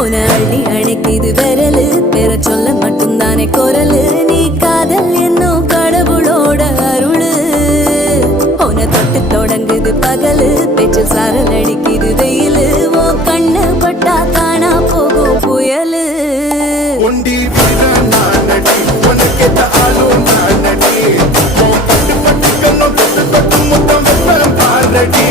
உன அள்ளி அணைக்குது விரலு பெற சொல்ல மட்டும்தானே குரலு நீ காதல் என்னும் கடவுளோட அருளு உன தொட்டு தொடங்குது பகலு பேச்சில் சாரல் அடிக்குது வெயிலு ஓ கண்ணு பட்டா காணா போகும் புயலு ஒண்டி வீரன் நானடி உனக்கேத்த ஆளும் நானடி பட்டு பட்டு கண்ணம் தொட்டு தொட்டு முத்தம் வெப்பம் பாரடி